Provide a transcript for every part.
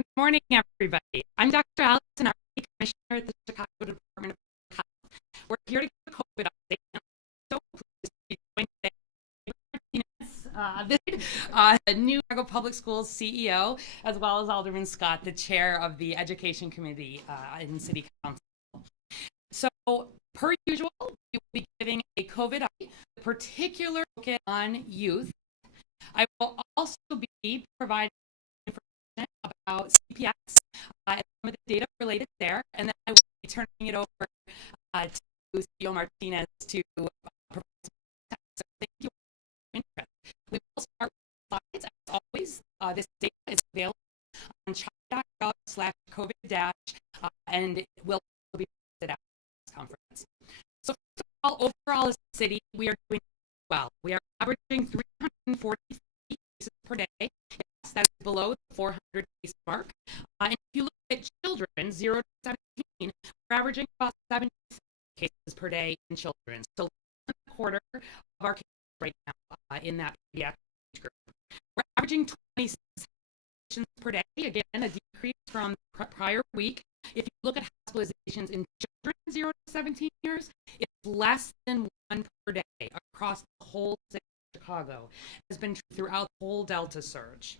Good morning, everybody. I'm Dr. Allison, our Commissioner at the Chicago Department of Health. We're here to give a COVID update. I'm so pleased to be joined today by new Chicago Public Schools CEO, as well as Alderman Scott, the chair of the Education Committee in City Council. So, per usual, we will be giving a COVID update, particular focus on youth. I will also be providing about CPS and some of the data related there, and then I will be turning it over to CEO Martinez to provide some text. So thank you for your interest. We will start with slides. As always, this data is available on china.gov/COVID-, and it will be posted after this conference. So first of all, overall as a city, we are doing well. We are averaging 340 cases per day. That's below the 400 case mark. And if you look at children, 0 to 17, we're averaging about 70 cases per day in children. So less than a quarter of our cases right now in that pediatric age group. We're averaging 26 patients per day. Again, a decrease from the prior week. If you look at hospitalizations in children 0 to 17 years, it's less than 1 per day across the whole city of Chicago. It has been true throughout the whole Delta surge.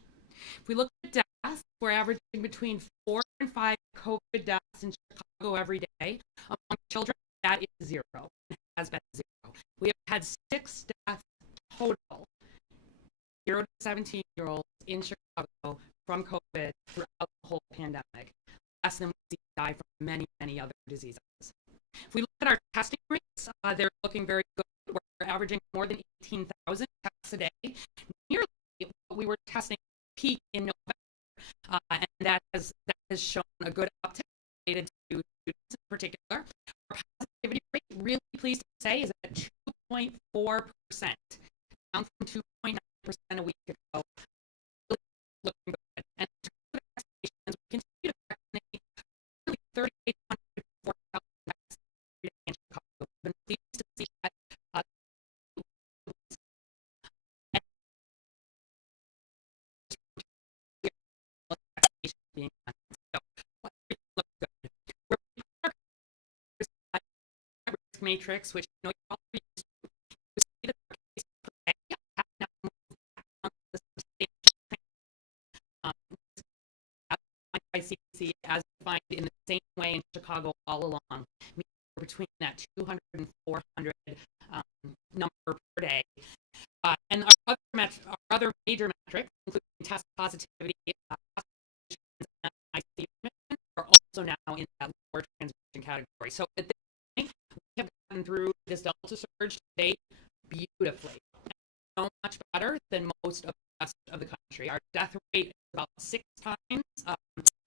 If we look at deaths, we're averaging between 4 and 5 COVID deaths in Chicago every day. Among children, that is 0. It has been 0. We have had 6 deaths total, 0 to 17-year-olds in Chicago from COVID throughout the whole pandemic. Less than we see die from many, many other diseases. If we look at our testing rates, they're looking very good. We're averaging more than 18,000 tests a day, nearly what we were testing peak in November, and that has shown a good uptick related to students in particular. Our positivity rate, really pleased to say, is at 2.4%, down from 2.9% a week ago. Really looking good. And in terms of vaccinations, we continue to vaccinate nearly 3,800 to 4,000 vaccinations every day in Chicago. We've been pleased to see that. Matrix, which you know you all used to, you see that the case per day have now moved back on the substantial by CPC as defined in the same way in Chicago all along, between that 200 and 400 number per day. And our other major metrics, including test positivity, and ICU admissions, are also now in that lower transmission category. So at this point, we have gotten through this Delta surge to date beautifully. So much better than most of the rest of the country. Our death rate is about 6 times.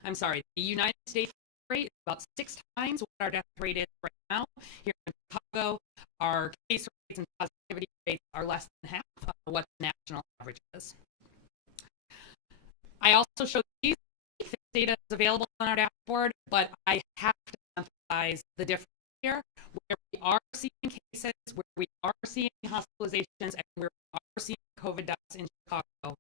The United States rate is about 6 times what our death rate is right now. Here in Chicago, our case rates and positivity rates are less than half of what the national average is. I also showed these. This data is available on our dashboard, but I have to emphasize the difference here, where we are seeing cases, where we are seeing hospitalizations, and where we are seeing COVID deaths in Chicago.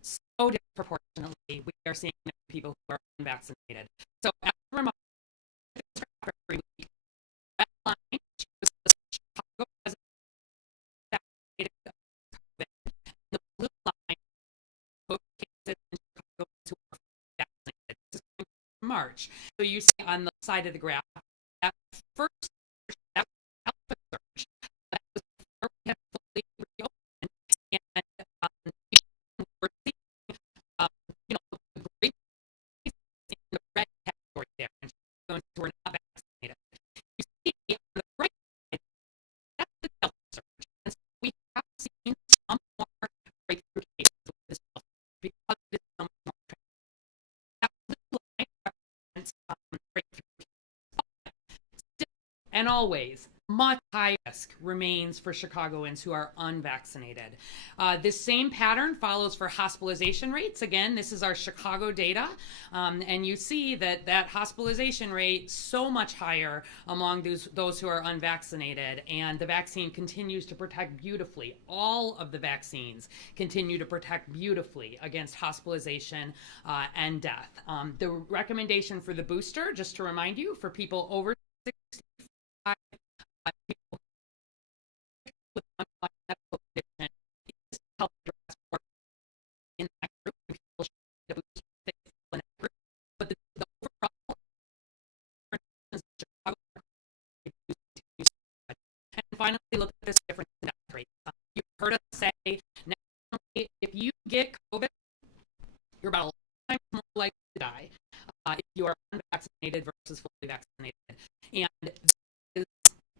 So disproportionately, we are seeing people who are unvaccinated. So as a reminder, every week, that line shows the Chicago residents vaccinated COVID, and the blue line shows cases in Chicago who are vaccinated. This is going from March. So you see on the side of the graph, that first surge, that alpha surge, that was before we had fully reopened, and we're seeing, the great in the red category there, and those who are not vaccinated. You see on the right side, that's the Delta surge, and so we have seen some more breakthrough cases with this Delta surge because it is so much more transmissible. That blue line represents breakthrough cases. And always much high risk remains for Chicagoans who are unvaccinated. This same pattern follows for hospitalization rates. Again, this is our Chicago data, and you see that that hospitalization rate so much higher among those who are unvaccinated, and the vaccine continues to protect beautifully. All of the vaccines continue to protect beautifully against hospitalization and death. The recommendation for the booster, just to remind you, for people over 65, people with underlying medical condition, is to help address more in that group, and people should get the booster if they feel in that group. But the overall is Chicago continues to spread. And finally, look at this difference in death rate. You've heard us say, nationally, if you get COVID, you're about 11 times more likely to die if you are unvaccinated versus fully vaccinated. And there is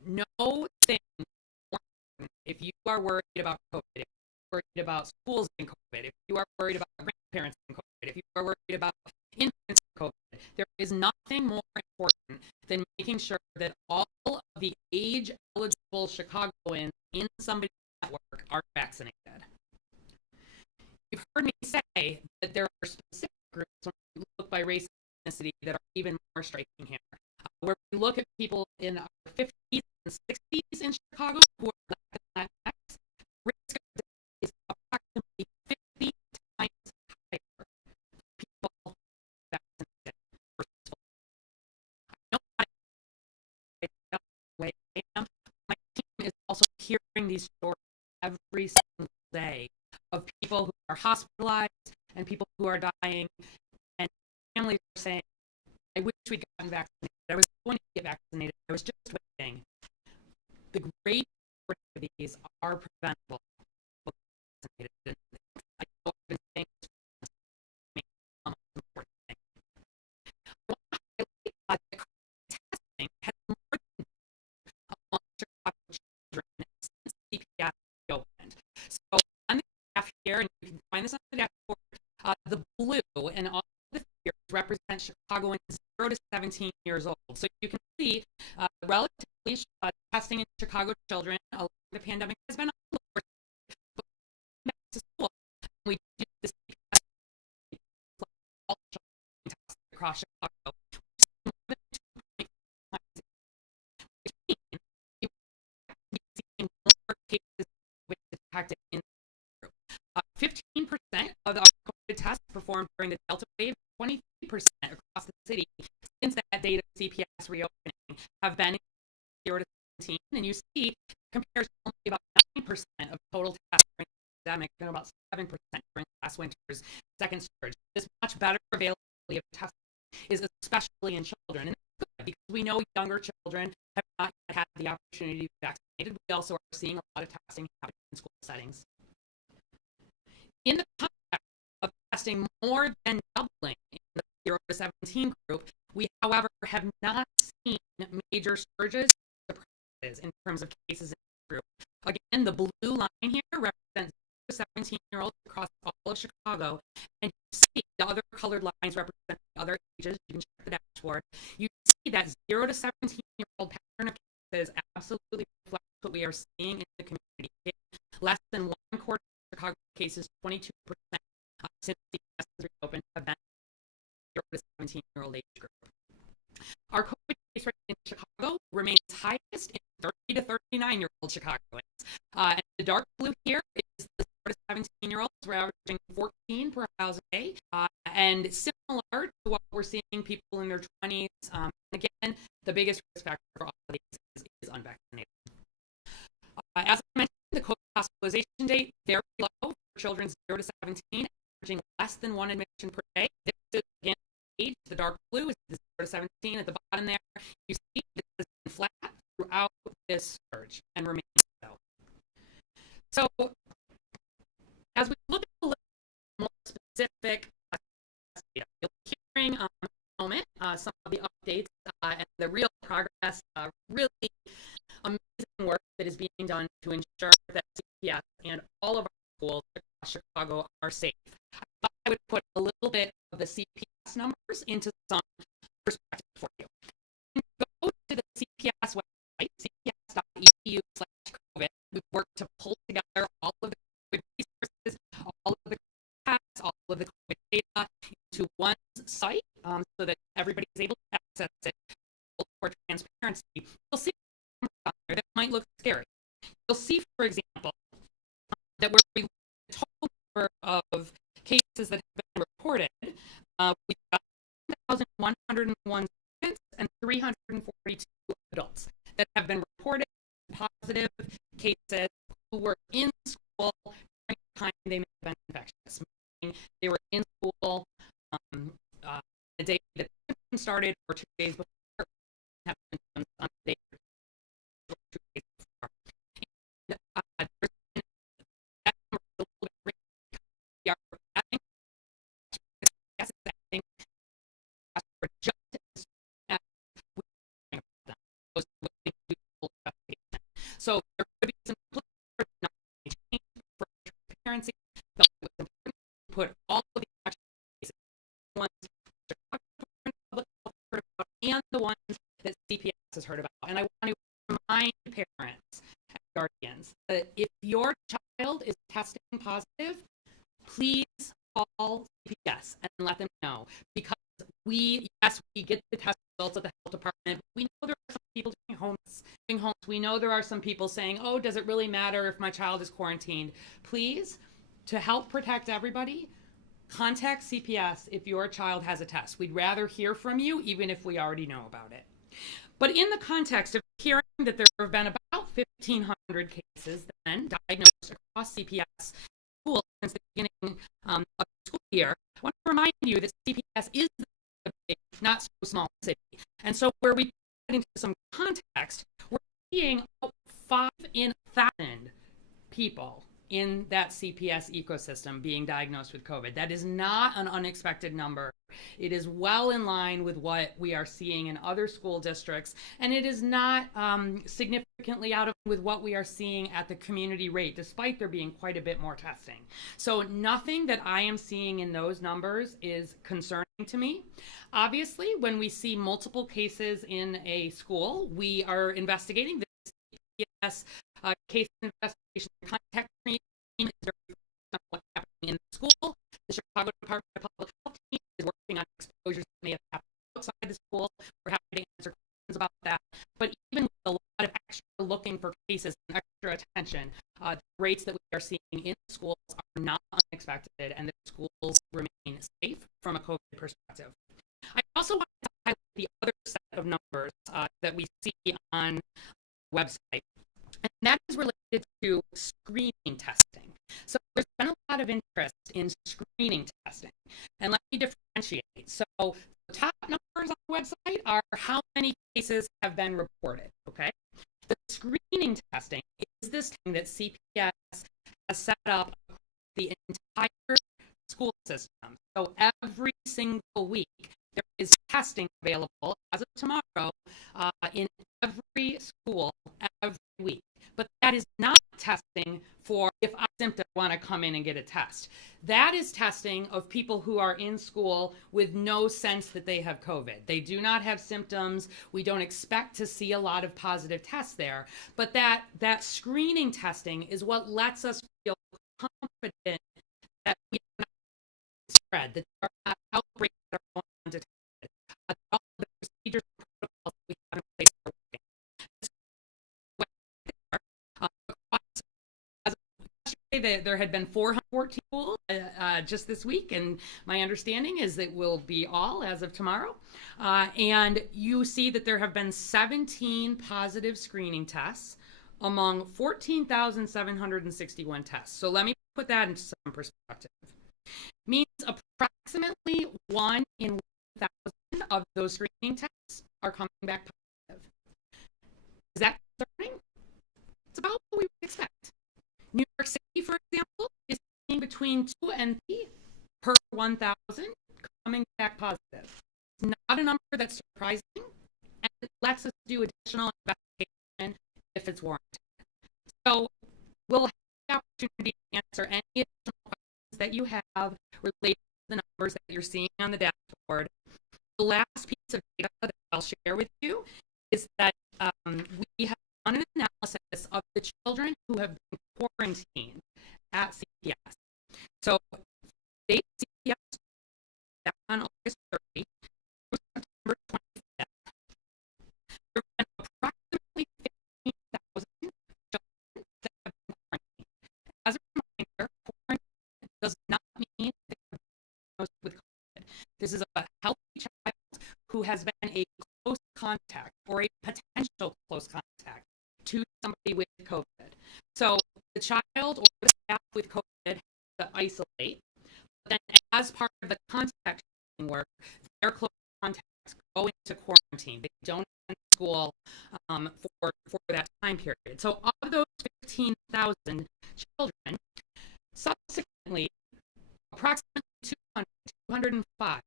no thing more important if you are worried about COVID, if you're worried about schools in COVID, if you are worried about grandparents in COVID, if you are worried about infants in COVID, there is nothing more important than making sure that all of the age-eligible Chicagoans in somebody's network are vaccinated. You've heard me say that there are specific groups when we look by race and ethnicity that are even more striking here. Where we look at people in our 50s and 60s in Chicago who are Black and Latinx, risk of death is approximately 50 times higher for people vaccinated versus fully. I know I am. My team is also hearing these stories every single day of people who are hospitalized and people who are dying, and families are saying, I wish we'd gotten vaccinated. I was going to get vaccinated. I was just waiting. The great majority of these are preventable. Vaccinated. I know I've been saying this for the most important thing. I want to highlight that testing has more than among Chicago children since CPS reopened. So on the graph here, and you can find this on the dashboard, the blue and all the figures represent Chicagoans 0 to 17 years old. So you can see relatively testing in Chicago children along the pandemic has been on the lower side. But back to school, we do this all children tested across Chicago. More than 2.5 times, which means you are seeing more cases detected in the group. 15% of our COVID tests performed during the Delta wave, 23% across the city since that date of CPS reopening have been 0 to 17, and you see compares to only about 9% of total tests during the pandemic and about 7% during last winter's second surge. This much better availability of testing is especially in children, and it's good because we know younger children have not yet had the opportunity to be vaccinated. We also are seeing a lot of testing happening in school settings. In the context of testing more than doubling in the 0 to 17 group, we, however, have not seen major surges or surprises in terms of cases in the group. Again, the blue line here represents 0 to 17-year-olds across all of Chicago, and you see the other colored lines represent the other ages. You can check the dashboard. You see that 0 to 17-year-old pattern of cases absolutely reflects what we are seeing in the community. Less than 1/4 of Chicago cases, 22%, since the CPS has reopened, have been 0 to 17-year-old age group. Our COVID case rate in Chicago remains highest in 30 to 39-year-old Chicagoans. And the dark blue here is the 0 to 17-year-olds. We're averaging 14 per house a day. And similar to what we're seeing people in their 20s. Again, the biggest risk factor for all of these is unvaccinated. As I mentioned, the COVID hospitalization rate very low for children 0 to 17, averaging less than 1 admission per day. This is again age. The dark blue is the 0 to 17 at the bottom there. You see this has been flat throughout this surge and remains so. So as we look at a little more specific data, you'll be hearing in a moment some of the updates and the real progress, really amazing work that is being done to ensure that CPS and all of our schools across Chicago are safe. I thought I would put a little bit of the CPS numbers into some perspective for you. Go to the CPS website, cps.edu, CPSEU/COVID. We've worked to pull together all of the COVID resources, all of the tests, all of the COVID data into one site so that everybody is able to access it for transparency. You'll see that might look scary. You'll see, for example, that where we look at the total number of cases that have been reported, we've got 1,101 students and 342 adults that have been reported positive cases who were in school during the time they may have been infectious, meaning they were in school the day that the symptoms started or 2 days before, have symptoms on the day or 2 days before. And, that number is a little bit rich. We are adding just as as we think about them. Those are what they do for investigation. So there could be some change for transparency. It was important to put all of the action cases, the ones that the public health heard about and the ones that CPS has heard about. And I want to remind parents and guardians that if your child is testing positive, please call CPS and let them know, because we get the test results at the health department, but we know there are some people doing homes. We know there are some people saying, oh, does it really matter if my child is quarantined? Please, to help protect everybody, contact CPS if your child has a test. We'd rather hear from you, even if we already know about it. But in the context of hearing that there have been about 1,500 cases then diagnosed across CPS schools since the beginning of the school year, I want to remind you that CPS is a big, not so small city. And so where we get into some context, we're seeing 5 in 1,000 people in that CPS ecosystem being diagnosed with COVID. That is not an unexpected number. It is well in line with what we are seeing in other school districts, and it is not significantly out of with what we are seeing at the community rate, despite there being quite a bit more testing. So nothing that I am seeing in those numbers is concerning to me. Obviously, when we see multiple cases in a school, we are investigating the CPS case investigation contact team is what's happening in the school. The Chicago Department of Public Health team is working on exposures that may have happened outside the school. We're happy to answer questions about that. But even with a lot of extra looking for cases and extra attention, the rates that we are seeing in schools are not unexpected, and the schools remain safe from a COVID perspective. I also want to highlight the other set of numbers that we see on the website, and that is related to screening testing. So there's been a lot of interest in screening testing, and let me differentiate. So the top numbers on the website are how many cases have been reported, okay? The screening testing is this thing that CPS has set up the entire school system. So every single week, there is testing available as of tomorrow in every school every week. But that is not testing for if I symptom want to come in and get a test. That is testing of people who are in school with no sense that they have COVID. They do not have symptoms. We don't expect to see a lot of positive tests there. But that screening testing is what lets us feel confident that we are not spread, that there are not outbreaks that are going undetected. All the procedures and protocols that we have in place are working. There had been 414 schools just this week, and my understanding is that will be all as of tomorrow. And you see that there have been 17 positive screening tests among 14,761 tests. So let me put that into some perspective. It means approximately 1 in 1,000 of those screening tests are coming back positive. Is that concerning? It's about what we would expect. New York City, for example, is seeing between 2 and 3 per 1,000 coming back positive. It's not a number that's surprising, and it lets us do additional investigation if it's warranted. So we'll have the opportunity to answer any additional questions that you have related to the numbers that you're seeing on the dashboard. The last piece of data that I'll share with you is that we have done an analysis of the children who have been quarantined at CPS. So, date CPS back on August 30 through September 25th, there have been approximately 15,000 children that have been quarantined. As a reminder, quarantine does not mean they have been diagnosed with COVID. This is a healthy child who has been a close contact or a potential close contact to somebody with COVID. So the child or the staff with COVID has to isolate. But then, as part of the contact tracing work, their close contacts go into quarantine. They don't attend school for that time period. So of those 15,000 children, subsequently, approximately 205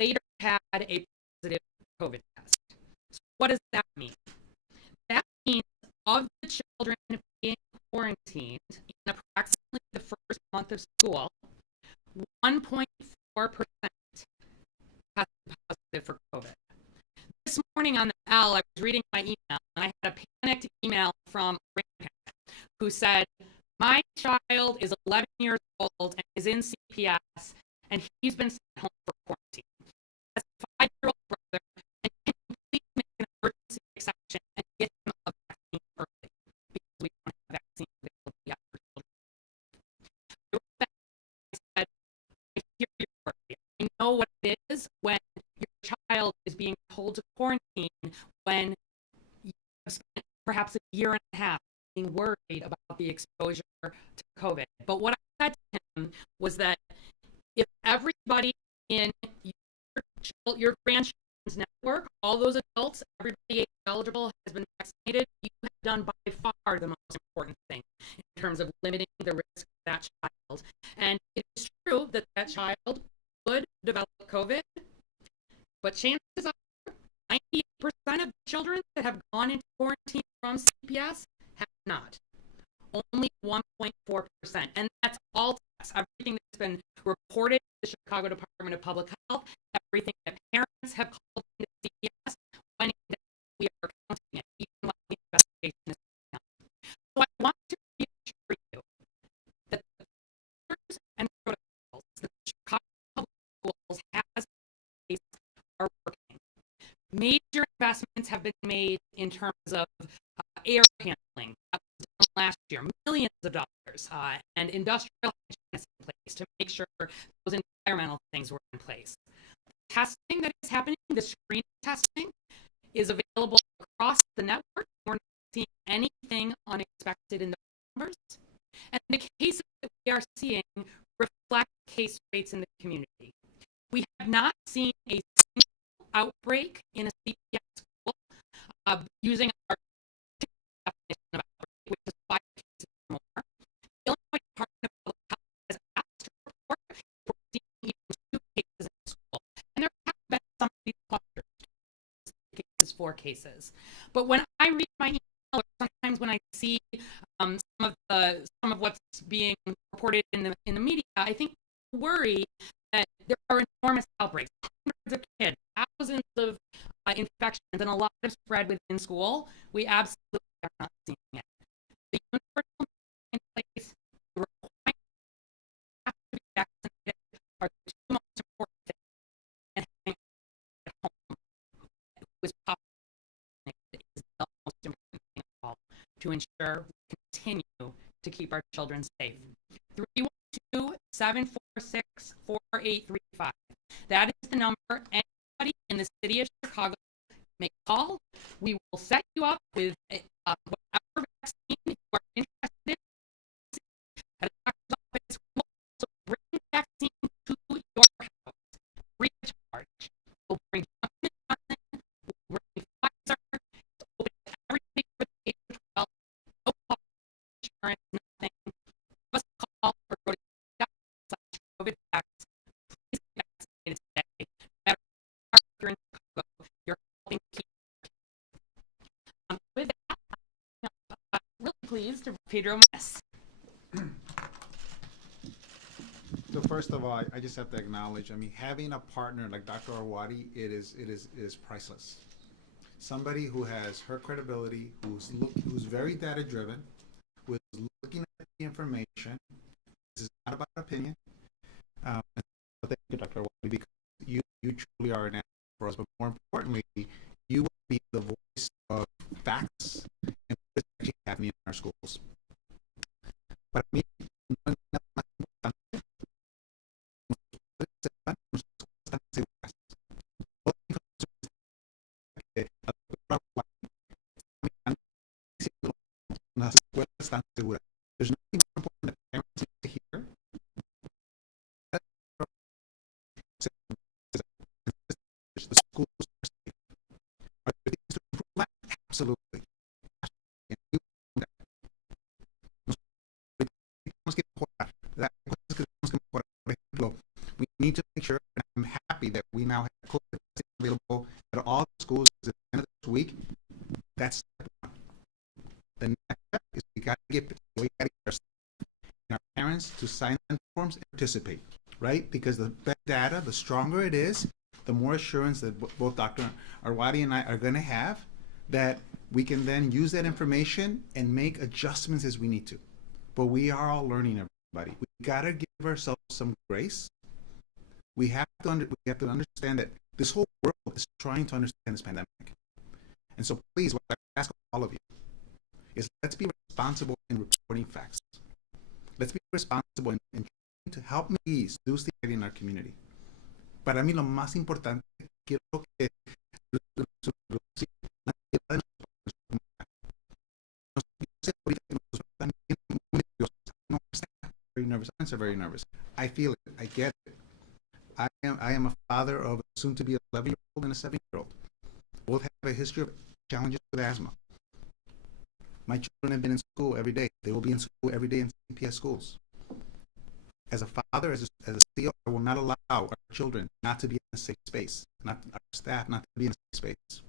later had a positive COVID test. So what does that mean? That means of the children being quarantined in approximately the first month of school, 1.4% tested positive for COVID. This morning on the L, I was reading my email, and I had a panicked email from a grandparent who said, my child is 11 years old and is in CPS, and he's been sent home for quarantine. As a 5-year-old brother, and can you please make an emergency exception and get him a vaccine early, because we don't have vaccine available yet for children. I said, I hear your story. I know what it is when your child is being told to quarantine when you have spent perhaps a year and a half being worried about the exposure to COVID. But what I said to him was that if everybody in your grandchildren's network, all those adults, everybody eligible has been vaccinated, you have done by far the most important thing in terms of limiting the risk of that child. And it is true that that child could develop COVID, but chances are 98% of children that have gone into quarantine from CPS have not. Only 1.4%. And that's all tests. Everything that's been reported to the Chicago Department of Public Health, everything that parents have called into CPS, when we are counting it, even when the investigation is going on. So I want to reassure you that the procedures and protocols that the Chicago Public Schools has in place are working. Major investments have been made in terms of air handling. That was done last year, millions of dollars, and industrial hygienists in place to make sure those environmental things were in place. The testing that is happening, the screening testing, is available across the network. We're not seeing anything unexpected in the numbers. And the cases that we are seeing reflect case rates in the community. We have not seen a single outbreak in a CPS school using our definition of outbreak, which is 5 cases or more. The Illinois Department of Public Health has asked to report if we're seeing even 2 cases in the school. And there have been some of these clusters, 2 cases, 4 cases. But when I read my email, or sometimes when I see some of what's being reported in the media, I think worry that there are enormous outbreaks, hundreds of kids, thousands of infections, and a lot of spread within school. We absolutely are not seeing it. The universal in place, the requirement have to be vaccinated are the 2 most important things. And having at home who is vaccinated is the most important thing of all to ensure we continue to keep our children safe. 312-746-4835. That is the number. Anybody in the city of Chicago may call. We will set you up with whatever vaccine you are interested in. At a doctor's office, we will also bring the vaccine to your house free of charge. We'll bring Johnson & Johnson, we'll bring Pfizer. It's open to everybody for the age of 12. No cost, insurance, nothing. Give us a call or go to COVID-Vax. Please get vaccinated today. No matter where you're in Chicago, you're helping keep. With that, I'm really pleased to Pedro Mess. So first of all, I just have to acknowledge, I mean, having a partner like Dr. Arwadi, it is priceless. somebody who has her credibility, who's very data driven, who is looking at the information. This is not about opinion. Thank you, Dr. Wadi, because you truly are an asset for us. But more importantly, you will be the voice of facts and what's actually happening in our schools. Para mí, no hay nada más importante. Están seguras. Toda la información que la doctora Wadi está diciendo, las escuelas están seguras. There's nothing more important that parents need to hear. The schools are safe. Are there things to improve that? Absolutely. And we want that. Tenemos que mejorar. Hay cosas que tenemos que mejorar. For example, we need to make sure, and I'm happy that we now have COVID testing available at all the schools at the end of this week. That's step one. The next step is we got to get our parents to sign on forms and participate, right? Because the better data, the stronger it is, the more assurance that both Dr. Arwadi and I are going to have that we can then use that information and make adjustments as we need to. But we are all learning, everybody. We got to give ourselves some grace. We have to understand that this whole world is trying to understand this pandemic. And so please, what I ask all of you is let's be responsible in reporting facts. Let's be responsible in trying to help me reduce the anxiety in our community. Para mí lo más importante, quiero que very nervous. I'm very nervous. I feel it. I get it. I am a father of a soon-to-be 11-year-old and a 7-year-old. Both have a history of challenges with asthma. My children have been in school every day. They will be in school every day in CPS schools. As a father, as a CEO, I will not allow our children not to be in a safe space, not our staff not to be in a safe space.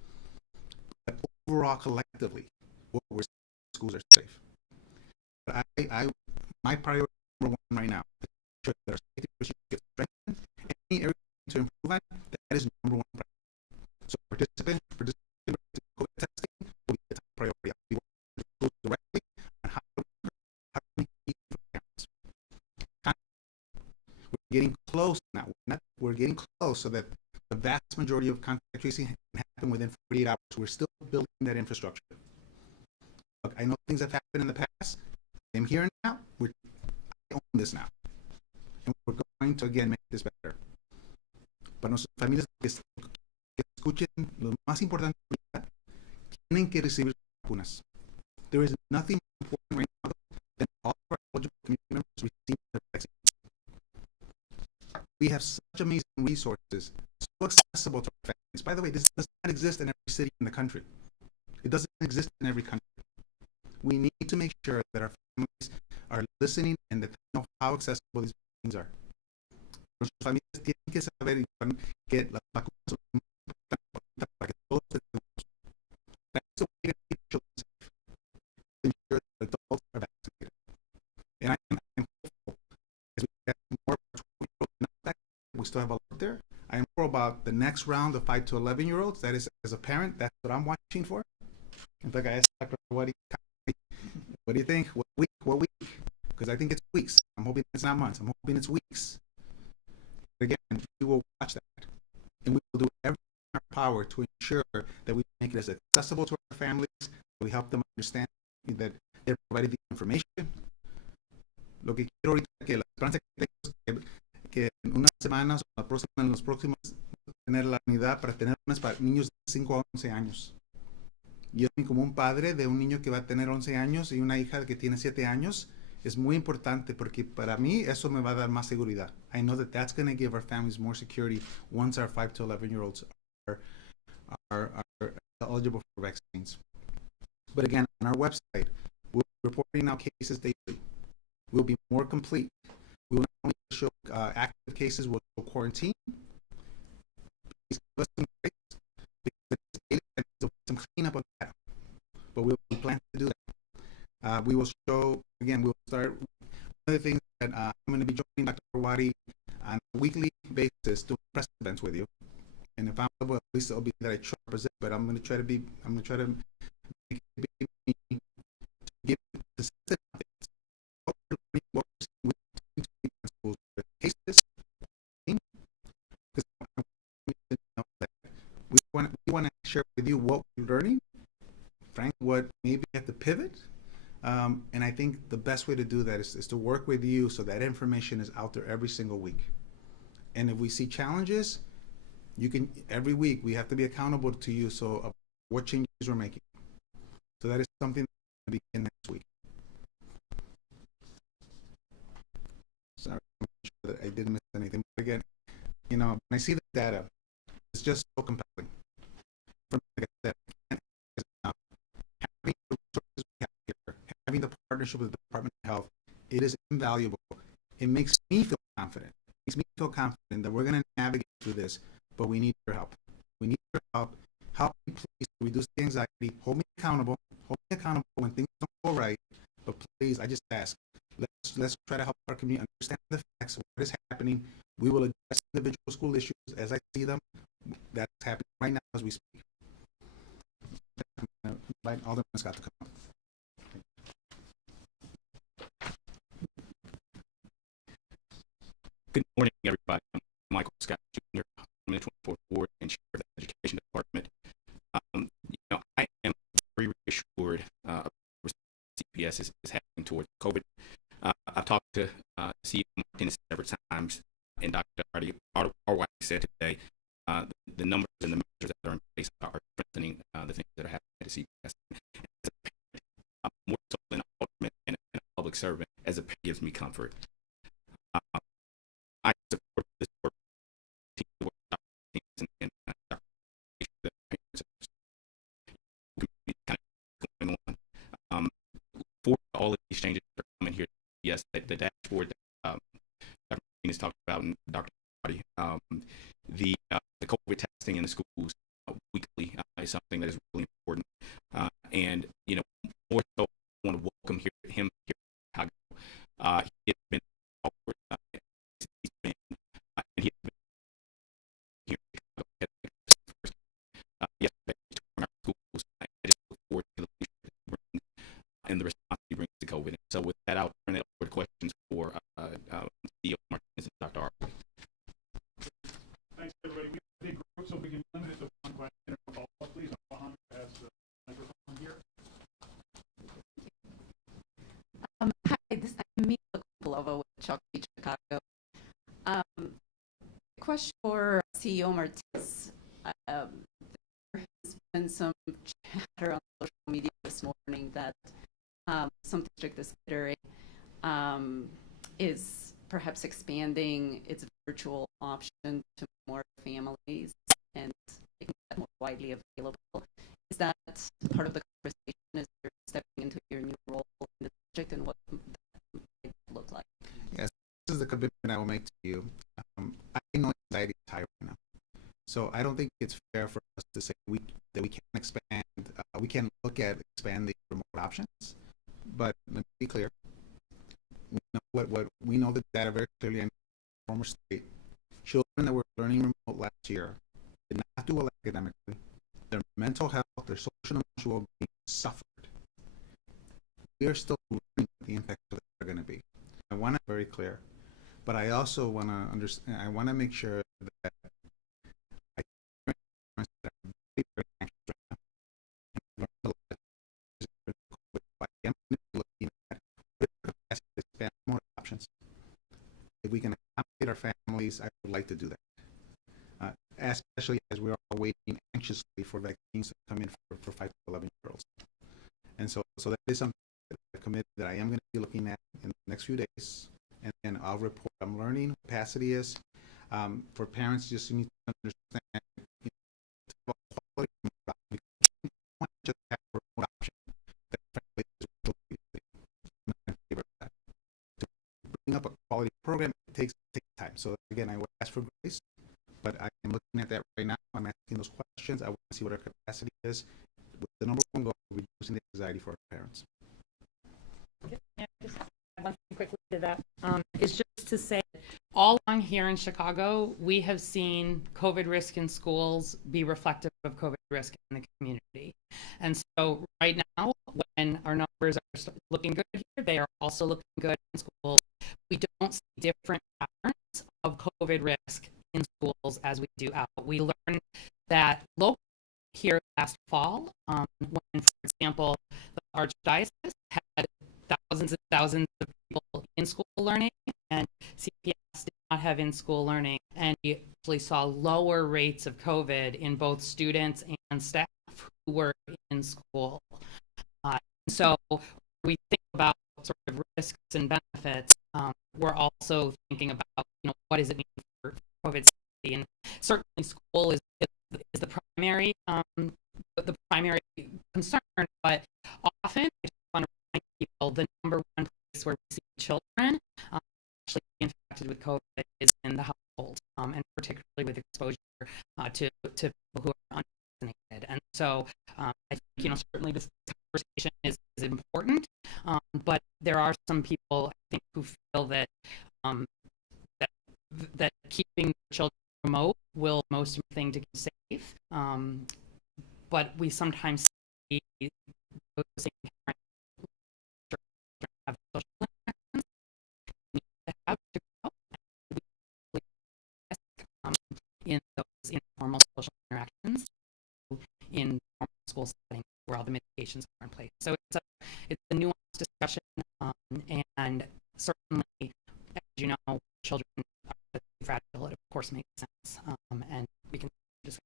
But overall, collectively, what we're seeing, schools are safe. But my priority number one right now is to ensure that our safety procedures get strengthened. Any area to improve on, that is number one priority. So participate in COVID testing will be the top priority. I'll be working with the schools directly on how to keep parents. We're getting close now. We're getting close so that the vast majority of contact tracing can happen within 48 hours. We're still building that infrastructure. Look, I know things have happened in the past. I'm here now. I own this now. And we're going to, again, make this better. Para nuestras familias que escuchen, lo más importante, tienen que recibir vacunas. There is nothing more important right now than all of our eligible community members receiving their vaccines. We have such amazing resources, so accessible to our families. By the way, this does not exist in every city in the country. It doesn't exist in every country. We need to make sure that our families are listening and that they know how accessible these vaccines are. Nuestras familias tienen que saber que las vacunas son importantes para que todos tengamos. That's the way to keep children safe, to ensure that adults are vaccinated. And I'm hopeful as we get more of our 20-year-olds, we still have a lot there. I am more about the next round of 5 to 11-year-olds. That is, as a parent, that's what I'm watching for. In fact, I asked Dr. Wadi, what do you think? What week? Because I think it's weeks. I'm hoping it's not months. I'm hoping it's weeks. But again, we will watch that. And we will do everything in our power to ensure that we make it as accessible to our families, that we help them understand that they're provided the information. Lo que quiero ahorita es que la esperanza que tengo es que en unas semanas o en los próximos tener la unidad para tener unas para niños de 5 a 11 años. Yo como un padre de un niño que va a tener 11 años y una hija que tiene 7 años, es muy importante porque para mí eso me va a dar más seguridad. I know that that's going to give our families more security once our 5 to 11-year-olds are eligible for vaccines. But again, on our website, we're reporting out cases daily. We'll be more complete. We will not only show active cases, we'll show quarantine. Please give us some grace because daily some cleanup of that. But we plan to do that. We will show, again, we'll start, one of the things that I'm going to be joining Dr. Wadi on a weekly basis doing press events with you. And if I'm able, at least it'll be that I try to present, but I'm going to try to make it be me to give consistent updates. What we're learning, what we're seeing with schools, cases, because we want to share with you what we're learning, frankly, what maybe at the pivot. And I think the best way to do that is to work with you so that information is out there every single week. And if we see challenges, you can, every week we have to be accountable to you, so of what changes we're making. So that is something that will begin next week. Sorry, I'm not sure that I didn't miss anything. But again, you know, when I see the data, it's just so compelling. Like I said, having the resources we have here, having the partnership with the Department of Health, it is invaluable. It makes me feel confident. It makes me feel confident that we're going to navigate through this, but we need your help. We need your help. Help me please reduce the anxiety. Hold me accountable. Hold me accountable when things don't go right. But please, I just ask, let's try to help our community understand the facts of what is happening. We will address individual school issues as I see them. That's happening right now as we speak. I'm invite Alderman Scott to come up. Good morning, everybody. I'm Michael Scott Jr., I'm in the 24th Ward and Chair of the Education Department. I am very reassured CPS is happening towards COVID. I've talked to CEO Martinez several times, and Dr. Arway said today the numbers and the measures that are in place are strengthening the things that are happening at the CPS. As a parent, more so than an alderman and a public servant, as a parent gives me comfort. I support this work, and going on. For all of these changes that are coming here, yes, the dashboard that Dr. Martinez talked about, and Dr. The COVID testing in the schools weekly is something that is really important. And more so, I want to welcome him here in Chicago. He has been awkward. He's been, and he has been here in Chicago. Yesterday, touring our schools. I just look forward to the leadership that he brings and the response he brings to COVID. And so, with that, I'll turn it over to questions for CEO Martinez and Dr. Arway. Thanks, everybody. We have a big group, so we can limit it to one question or follow-up. Please, Alejandro has the microphone here. Hi, I'm Mila Kupalova with Chalk Beach, Chicago. Question for CEO Martinez. There has been some chatter on social media this morning that some district is considering is perhaps expanding its virtual option to more families and making that more widely available. Is that part of the conversation as you're stepping into your new role in the district, and what that might look like? Yes, this is the commitment I will make to you. I know anxiety is high right now, so I don't think it's fair for us to say that we can't expand. We can look at expanding remote options, but let me be clear. We know what we know the data very clearly in the former state. Children that were learning remote last year did not do well academically. Their mental health, their social and emotional well-being suffered. We are still learning what the impacts of that are going to be. I want to be very clear, but I also want to understand. I want to make sure that I am looking at capacity to expand more options. If we can accommodate our families, I would like to do that. Especially as we're all waiting anxiously for vaccines to come in for 5 to 11-year-olds. And so that is something that I've committed that I am going to be looking at in the next few days. And then I'll report I'm learning what capacity is. For parents, just need to understand, quality we can't just have a remote option. To bring up a quality program, it takes time. So again, I would ask for grace, but I am looking at that right now. I'm asking those questions. I want to see what our capacity is, with the number one goal of reducing the anxiety for our parents. Yeah, just add one thing quickly to that. It's just just to say, all along here in Chicago, we have seen COVID risk in schools be reflective of COVID risk in the community. And so right now, when our numbers are looking good here, they are also looking good in schools. We don't see different patterns of COVID risk in schools as we do out. We learned that locally here last fall, when, for example, the Archdiocese had thousands and thousands of people in school learning, and CPS did not have in-school learning, and we actually saw lower rates of COVID in both students and staff who were in school. So when we think about sort of risks and benefits, we're also thinking about, what does it mean for COVID safety? And certainly school is the primary primary concern, but often I just want to remind people the number one place where we see children actually infected with COVID is in the household, and particularly with exposure to people who are unvaccinated. And so I think certainly this conversation is important, but there are some people, I think, who feel that that keeping children remote will most thing to keep safe. But we sometimes see those same parents have social interactions, need to have to go in those informal social interactions in formal school settings where all the mitigations are in place. So it's a nuanced discussion, and certainly, as you know, children are fragile. It of course makes sense, and we can just.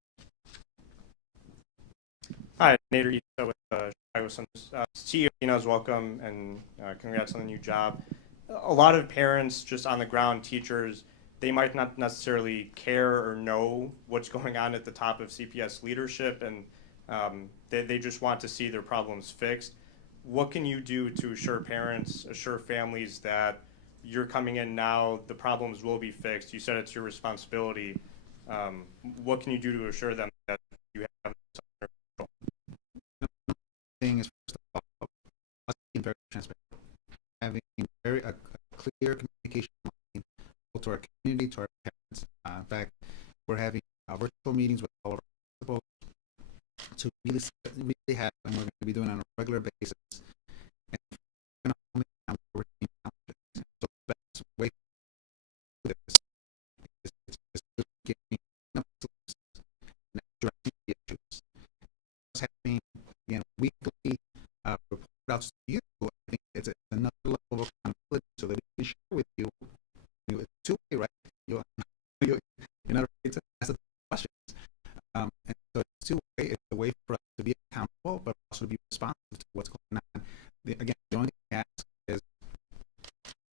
Hi, Nader Issa with Chicago Suns. CEO Dina's welcome, and congrats on the new job. A lot of parents, just on the ground, teachers, they might not necessarily care or know what's going on at the top of CPS leadership, and they just want to see their problems fixed. What can you do to assure parents, assure families that you're coming in now, the problems will be fixed? You said it's your responsibility. What can you do to assure them that you have this under control? Thing is, first of all, us being very transparent, having very a clear communication line both to our community, to our parents. In fact, we're having virtual meetings with all of our principals to really have, and we're going to be doing it on a regular basis. And we're seeing challenges. So the best way to do this is to giving up solutions and addressing the issues. Us having, again, weekly report outs to you, I think it's another level of accountability so that we can share with you. It's two-way, right? You're not afraid to ask the questions. And so it's two-way. It's a way for us to be accountable, but also to be responsive to what's going on. Again, the only thing I ask is,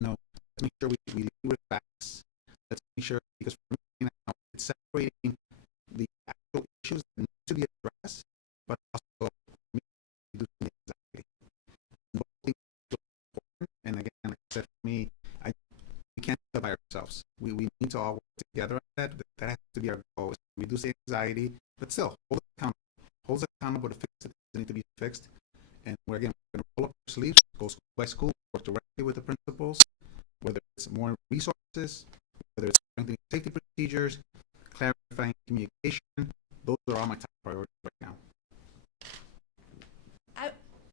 let's make sure we lead with facts. Let's make sure, because for me now, it's separating the actual issues that need to be addressed, but also reducing the anxiety. And both things are important. And again, like I said, for me, we can't do it by ourselves. We need to all work together on that. That has to be our goal, is to reduce the anxiety, but still hold us accountable to fix it that need to be fixed. And we're going to roll up our sleeves, go school by school, work directly with the principals, whether it's more resources, whether it's strengthening safety procedures, clarifying communication. Those are all my top priorities right now.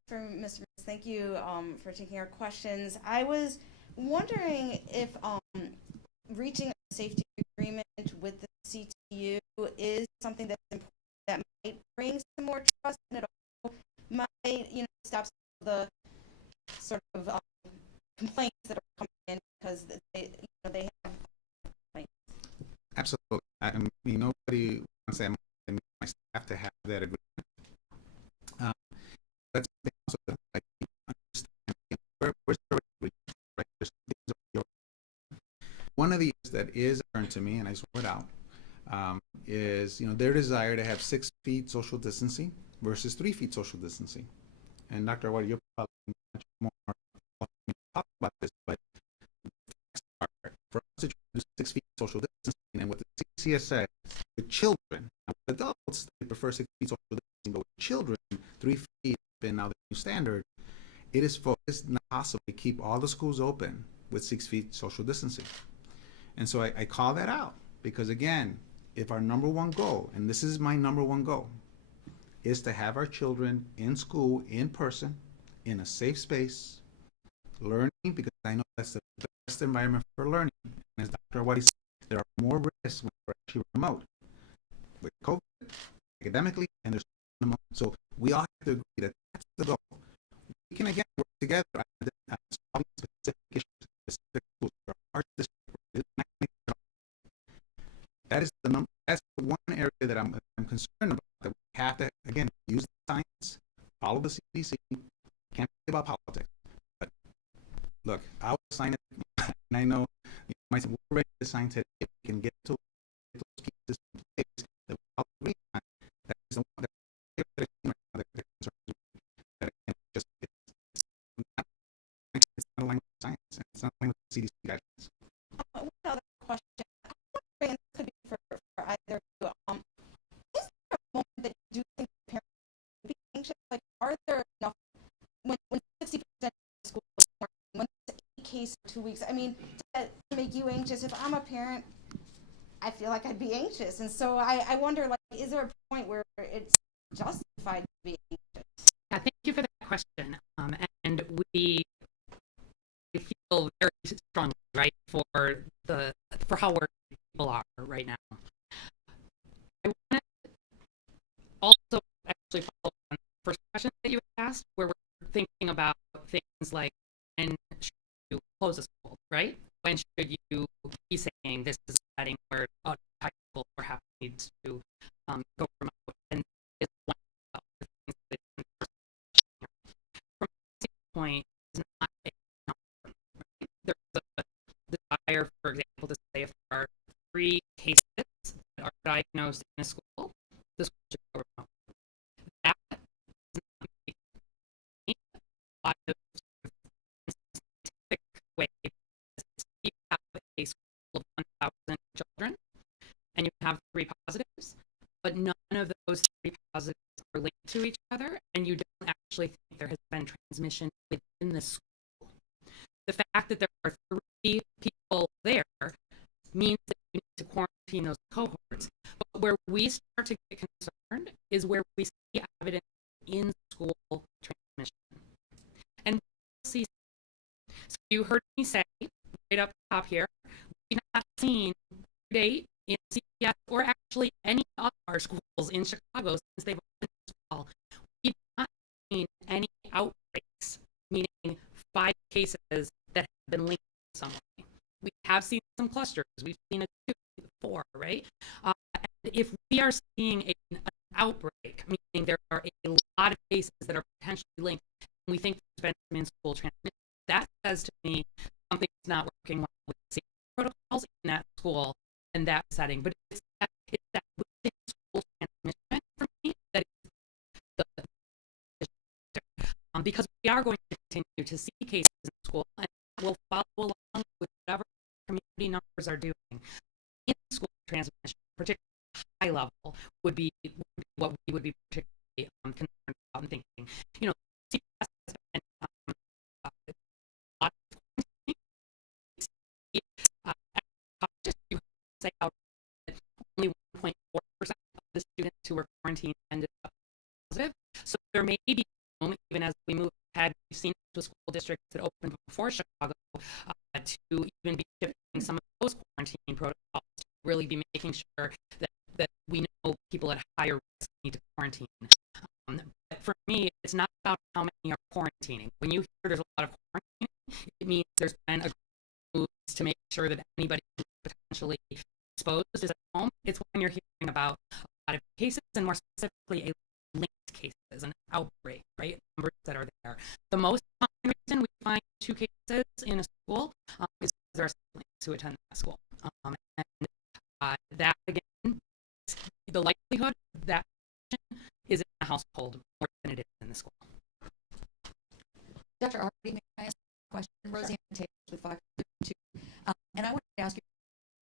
For Mr. Mills, thank you for taking our questions. I was wondering if reaching a safety agreement with the CTU is something that's important, that might bring some more trust, and it also might, stop the sort of complaints that are coming in because they have complaints. Absolutely. I mean, nobody wants to my staff to have that agreement. That's also like understand where's the right. One of the things that is apparent to me, and I swear it out, is their desire to have 6 feet social distancing versus 3 feet social distancing. And Dr. White, you're probably much more talk about this, but for us to do 6 feet social distancing, and what the CCS said, with children, with adults, they prefer 6 feet social distancing, but with children, 3 feet has been now the new standard. It is not possible to keep all the schools open with 6 feet social distancing. And so I call that out because, again, if our number one goal, and this is my number one goal, is to have our children in school, in person, in a safe space, learning, because I know that's the best environment for learning. And as Dr. Wadi said, there are more risks when we're actually remote. With COVID, academically, and there's so we all have to agree that that's the goal. We can, again, work together on solving specific issues, specific schools, our district. That is the number. That's the one area that I'm concerned about. That we have to, again, use the science, follow the CDC. Can't be about politics. But look, I will sign it, and I know myself, we're ready to sign today. If we can get to those pieces in place that we all agree on, that is the one that it's not aligned with science, and it's not aligned with CDC guidelines. One other question. I'm wondering, and this could be for either of you. Is there a moment that you do think parents would be anxious? Like, are there enough, when 60% of the school is quarantined, when it's 8 cases in 2 weeks, I mean, to make you anxious? If I'm a parent, I feel like I'd be anxious. And so I wonder, like, is there a point where it's justified to be anxious? Yeah, thank you for that question. And we feel very strongly, right, for how worried people are right now. I want to also actually follow up on the first question that you asked, where we're thinking about things like, when should you close a school, right? When should you be saying this is a setting where high school perhaps needs to go remote? And is one of the things that from a point is not a number, right? There's a desire, for example, to say if there are 3 cases that are diagnosed in a school, the school should go remote. That does not make any a lot of scientific way. You have a school of 1,000 children, and you have 3 positives, but none of those 3 positives are linked to each other, and you don't actually think there has been transmission within the school. The fact that there are 3 people there means that you need to quarantine those cohorts. But where we start to get concerned is where we see evidence in school transmission. And we'll see. So you heard me say right up top here, we've not seen to date in CPS or actually any of our schools in Chicago since they've opened this fall. We've not seen any outbreaks, meaning 5 cases that have been linked in some way. We have seen some clusters. We've seen a 2, 4, right? And if we are seeing an outbreak, meaning there are a lot of cases that are potentially linked, and we think there's been some in-school transmission, that says to me something's not working well with safety protocols in that school and that setting. But it's that within school transmission for me that is the because we are going to continue to see cases in school, and we'll follow along with whatever community numbers are doing. In school transmission, particularly high level, would be what we would be particularly concerned about and thinking. You know, CPS has been a lot of just to say out that only 1.4% of the students who were quarantined ended up positive. So there may be room, even as we move ahead, we've seen the school districts that opened before Chicago to even be shifting some of those quarantine protocols to really be making sure that we know people at higher risk need to quarantine. But for me, it's not about how many are quarantining. When you hear there's a lot of quarantining, it means there's been a move to make sure that anybody who's potentially exposed is at home. It's when you're hearing about a lot of cases, and more specifically, a linked cases, an outbreak, right? Numbers that are there. The most common reason we find 2 cases in a school is because there are siblings who attend that school. And that, again, the likelihood that is in the household more than it is in the school. Dr. Hardy, may I ask a question? Roseanne Taylor with Fox 2. And I wanted to ask you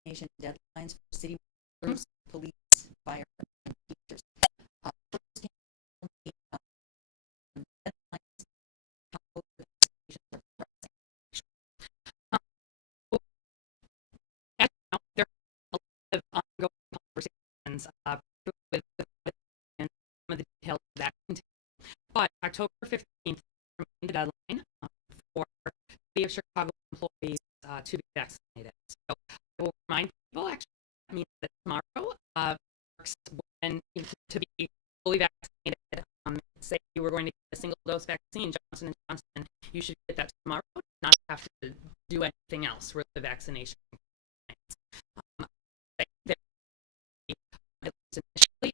vaccination deadlines for city workers, police, fire, and teachers. First, can you tell me deadlines, how the vaccinations are progressing? As guidelines with and some of the details of that contain. But October 15th remains the deadline for City of Chicago employees to be vaccinated. So I will remind people, actually, that means that tomorrow works when to be fully vaccinated. Say you were going to get a single dose vaccine, Johnson & Johnson, you should get that tomorrow, not have to do anything else with the vaccination. Initially,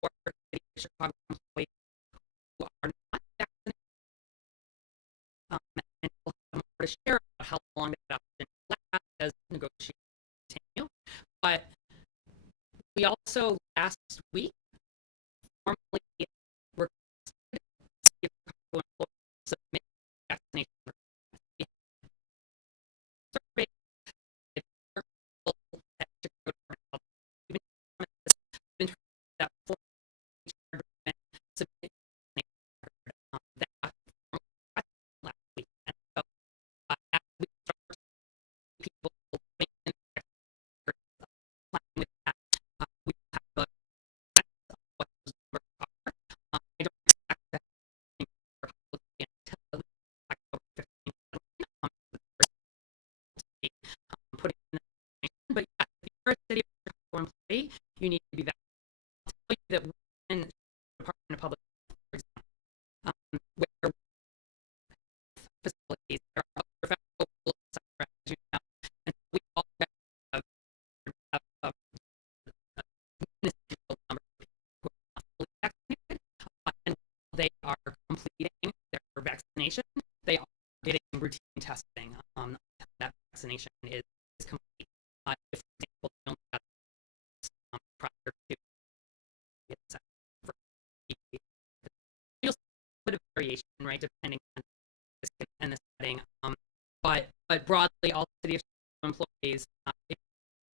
for City of Chicago employees who are not vaccinated, and we'll have more to share about how long that option lasts as negotiations continue. But we also last week formally requested City of Chicago employees submit vaccination survey. In terms of that form submit that last week. And so as we start people making with that, we have a what those numbers are. I don't expect that until October 15th, putting in the information. But yeah, if you're a City of Chicago employee, you need to be vaccinated. I'll tell you that in the Department of Public Health, for example, where facilities, there are other federal rules, as you know, and so we all have a minuscule number of people who are not fully vaccinated, and they are completing their vaccination, they are getting routine testing. That vaccination is complete. If, for example, they only got prior to for you'll see a bit of variation, right, depending on the setting. But broadly, all City of Chicago employees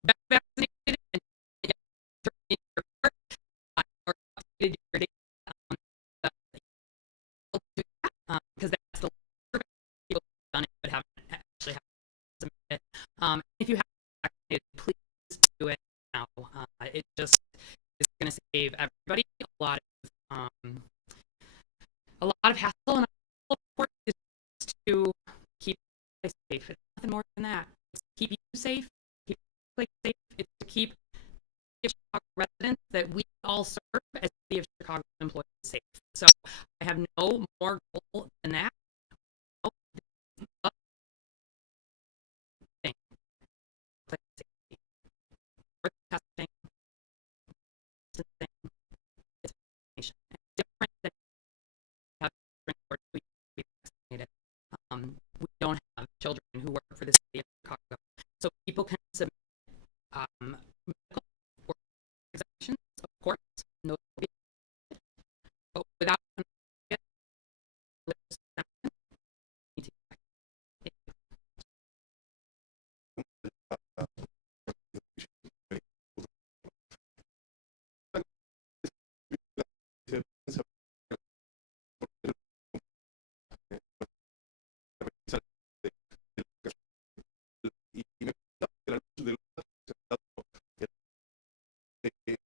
vaccinated and in your work or updated your data do that because that's the survey people have done it but haven't actually submitted. If you have vaccinated, please do it now. It just is going to save everybody a lot of hassle, and of course, it's just to keep you safe. It's nothing more than that. It's to keep you safe, keep you safe. It's to keep Chicago residents that we all serve as City of Chicago employees safe. So I have no more goal than that. Testing, it's different than have children who are vaccinated. We don't have children who work for the City of Chicago, so people can submit medical organizations, of course, no, but without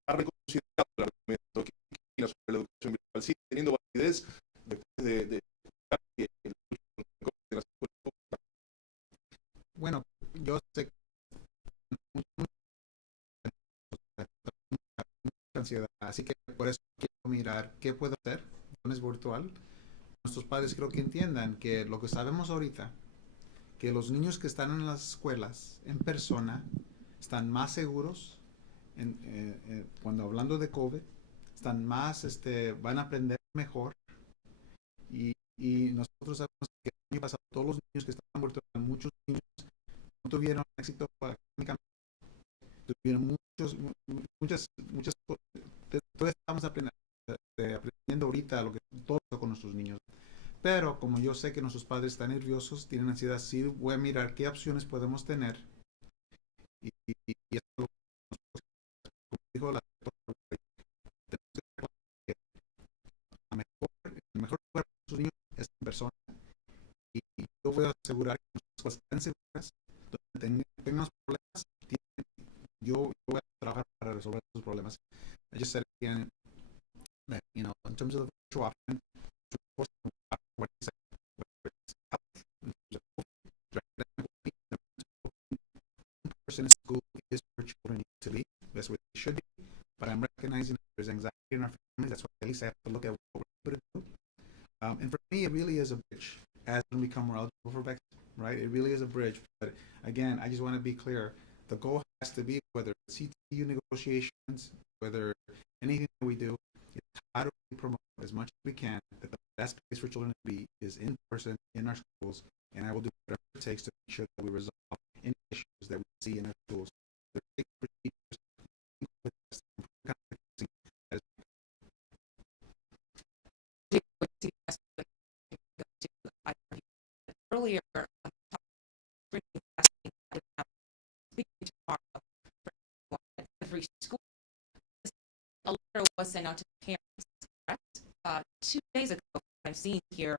ha reconsiderado el argumento que sobre la educación virtual sigue teniendo validez después de bueno, yo sé que mucha ansiedad, así que por eso quiero mirar qué puedo hacer. No es virtual. Nuestros padres creo que entiendan que lo que sabemos ahorita, que los niños que están en las escuelas en persona están más seguros cuando hablando de COVID, están más, van a aprender mejor y nosotros sabemos que el año pasado todos los niños que estaban virtuales, muchos niños no tuvieron éxito académicamente, tuvieron muchas cosas. Todavía estamos aprendiendo ahorita lo que todo con nuestros niños. Pero como yo sé que nuestros padres están nerviosos, tienen ansiedad, sí voy a mirar qué opciones podemos tener. Y eso es lo que dijo la doctora, el mejor lugar para sus niños es en persona. Y yo voy a asegurar que nuestras cosas estén seguras, donde tengamos problemas, tienen yo voy a trabajar para resolver esos problemas. I just said it again, that, in terms of the virtual option, what he said, whether it's health, in terms of person in school is where children need to be. That's where they should be. But I'm recognizing that there's anxiety in our families. That's why at least I have to look at what we're able to do. And for me, it really is a bridge as we become more eligible for vaccine, right? It really is a bridge. But again, I just want to be clear. The goal has to be, whether it's CTU negotiations, whether anything that we do, it's how do we promote as much as we can that the best place for children to be is in person in our schools. And I will do whatever it takes to make sure that we resolve any issues that we see in our schools. Earlier, every school, a letter was sent out to parents, correct? 2 days ago, I've seen here,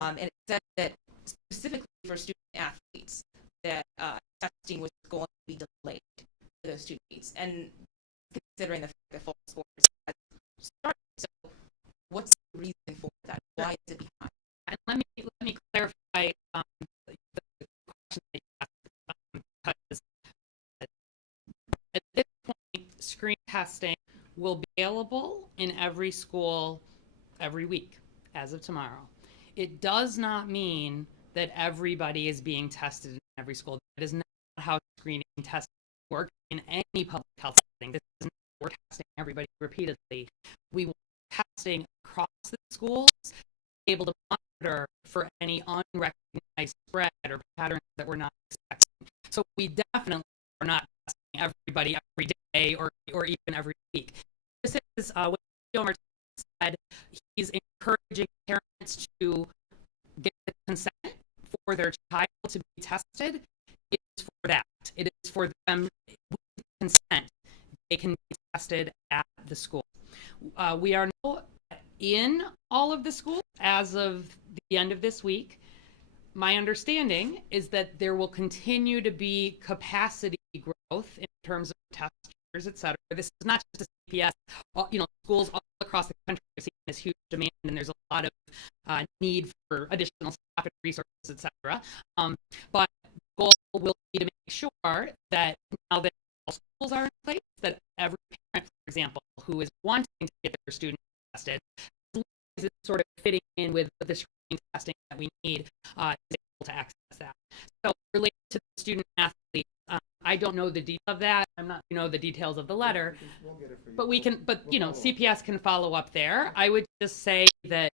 and it said that specifically for student athletes, that testing was going to be delayed for those students, and considering the fact that fall sports has started, so what's the reason for that? Why is it behind? And let me clarify the question that you asked, because at this point, screen testing will be available in every school every week as of tomorrow. It does not mean that everybody is being tested in every school. That is not how screening testing works in any public health setting. This is not we're testing everybody repeatedly. We will be testing across the schools, able to monitor for any unrecognized spread or patterns that we're not expecting. So we definitely are not testing everybody every day or even every week. This is what Martinez said. He's encouraging parents to get the consent for their child to be tested. It is for that. It is for them with consent. They can be tested at the school. We are now in all of the schools as of the end of this week. My understanding is that there will continue to be capacity growth in terms of testers, et cetera. This is not just a CPS. Schools all across the country are seeing this huge demand, and there's a lot of need for additional staff and resources, et cetera. But the goal will be to make sure that now that all schools are in place, that every parent, for example, who is wanting to get their student tested, as long as it's sort of fitting in with the screening testing that we need, is able to access that. So related to the student athletes, I don't know the details of that. I'm not, the details of the letter, We'll get it for you. but we can, but We'll follow up. CPS can follow up there. I would just say that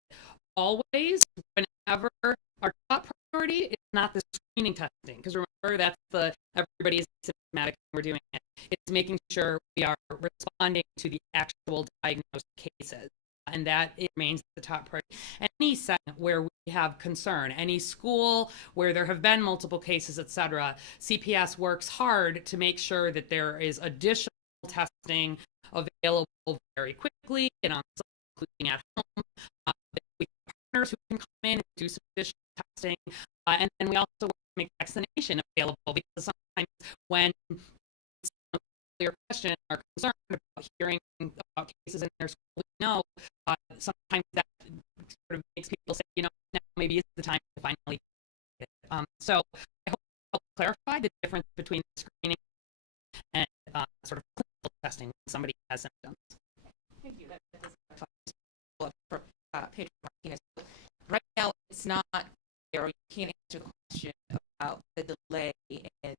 always, whenever our top priority is not the screening testing, because remember that's everybody is symptomatic and we're doing it. It's making sure we are responding to the actual diagnosed cases. And that it remains the top priority. Any setting where we have concern, any school where there have been multiple cases, et cetera, CPS works hard to make sure that there is additional testing available very quickly and on site, including at home. We have partners who can come in and do some additional testing. And then we also make vaccination available, because sometimes when your question are concerned about hearing about cases in their school, we know sometimes that sort of makes people say, now maybe it's the time to finally get it. So I hope to help clarify the difference between screening and sort of clinical testing when somebody has symptoms. Thank you. That does for Pedro Martinez. Right now, it's not there, or you can't answer the question about the delay in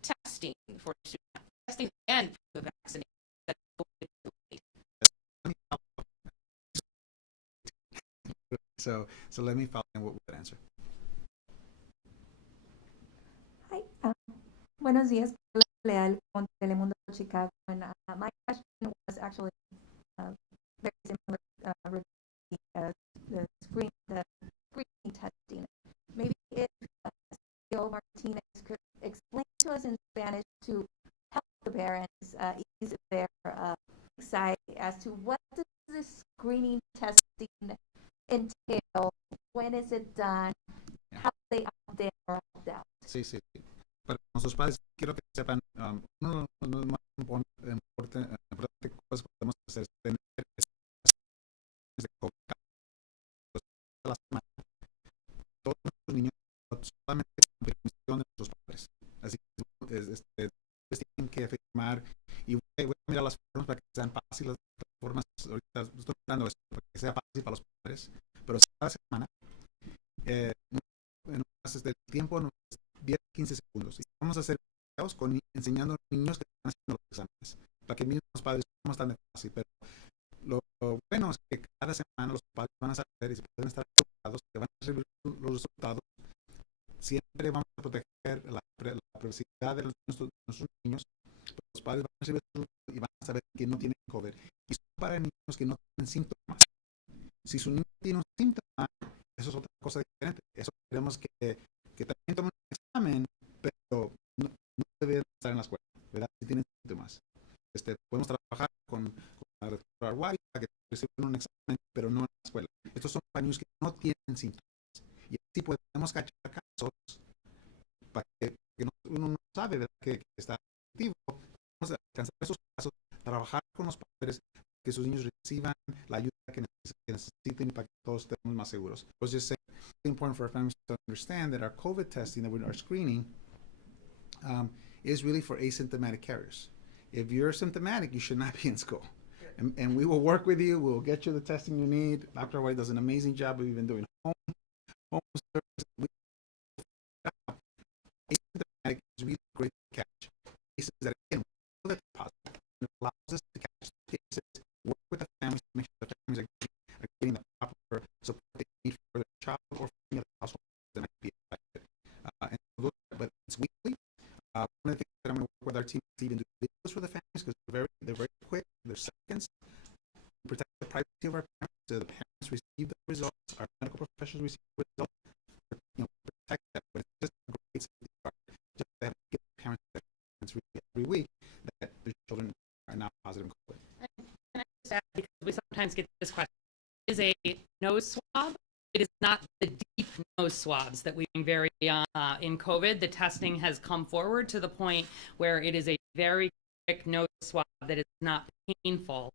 testing for student testing and for the vaccination. So let me follow in with that answer. Hi, buenos días. Leal con Telemundo Chicago. And my question was actually very similar as the screening testing. Maybe if CEO Martinez could explain to us in Spanish to help the parents ease their anxiety as to what does this screening testing entail, when is it done, how they opt in or opt out. Sí. para nuestros padres, quiero que sepan, uno de los más importantes cosas que podemos hacer es tener de coca a la semana. Todos los niños solamente con permisión de nuestros padres. Así que tienen que firmar y voy a mirar las formas para que sean fáciles. Las formas, ahorita estoy mirando esto para que sea fácil para los padres, pero cada semana el tiempo no es 10, 15 segundos. Y vamos a hacer videos enseñando a los niños que están haciendo los exámenes, para que miren los padres cómo están de fácil. Pero lo bueno es que cada semana los padres van a saber y se pueden estar preocupados, que van a recibir los resultados. Siempre vamos a proteger la privacidad de nuestros niños. Los padres van a recibir y van a saber que no tienen COVID. Y son para niños que no tienen síntomas. Si su niño tiene un síntoma, eso es otra cosa diferente. Eso queremos que también tomen un examen, pero no deben estar en la escuela, ¿verdad? Si tienen síntomas. Podemos trabajar con la doctora White para que reciban un examen, pero no en la escuela. Estos son para niños que no tienen síntomas. Y así podemos cachar casos para que uno no sabe, ¿verdad?, que está activo. Vamos a alcanzar esos casos, trabajar con los padres, que sus niños reciban la ayuda que necesiten para que todos estemos más seguros. I was just saying, it's important for our families to understand that our COVID testing, that our screening, is really for asymptomatic carriers. If you're symptomatic, you should not be in school. And we will work with you. We will get you the testing you need. Dr. White does an amazing job of even doing home service. Asymptomatic is really great to catch cases that, again, we know that they're positive. It allows us to catch cases, work with the families to make sure the families are getting the proper support they need for their child or for any other household that might be affected. But it's weekly. One of the things that I'm going to work with our team to even do videos for the families, because they're very quick, they're seconds. We protect the privacy of our parents, so the parents receive the results, our medical professionals receive the results. Protect that, but it's just a great safety card. Just to give parents every week that their children are not positive in COVID. Can I just add, because we sometimes get this question, is a nose swab. It is not the deep nose swabs that we've been very in COVID. The testing has come forward to the point where it is a very quick nose swab that is not painful